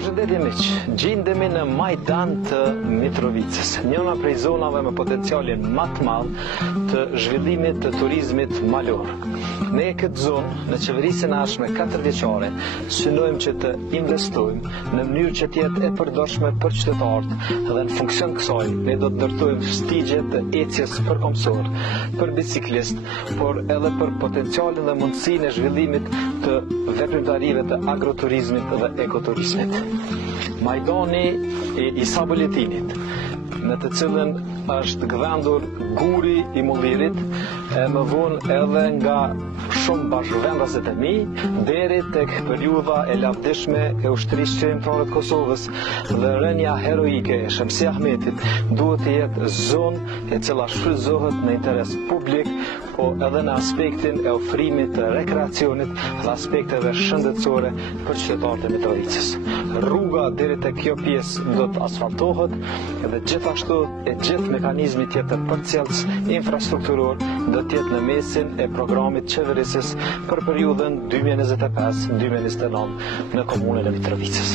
Përshëndetje miq, gjendemi në Majdan të Mitrovicës, njëna prej zonave me potencialin më të madh të zhvillimit të turizmit malor. Ne këtë zonë, në qeverisjen e ardhshme 4 vjeçare, synojmë që të investojmë në mënyrë që të jetë e përdorshme për qytetarët dhe në funksion kësaj ne do të ndërtojmë stigje të ecjes përkombësor, për biciklist, por edhe për potencialin dhe mundësinë e zhvillimit të veprimtarive të agroturizmit dhe ekoturizmit. Majdani i Saboletinit, në të cilën është gdhendur guri i Mullirit, e më vonë edhe nga shumë bashkëvendaset e mi, deri tek periudha e lavdishme e ushtrisë qendrore të Kosovës dhe rënja heroike e Shamsi Ahmetit duhet të jetë zonë e cila shfrytëzohet në interes publik, po edhe në aspektin e ofrimit të rekreacionit dhe aspekteve shëndetësore për qytetarët e Mitrovicës. Rruga deri tek kjo pjesë do të asfaltohet dhe gjithashtu e gjithë mekanizmi tjetër përcjellës infrastrukturor do të jetë në mesin e programit qeverisës për periudhën 2025-2029 në komunën e Mitrovicës.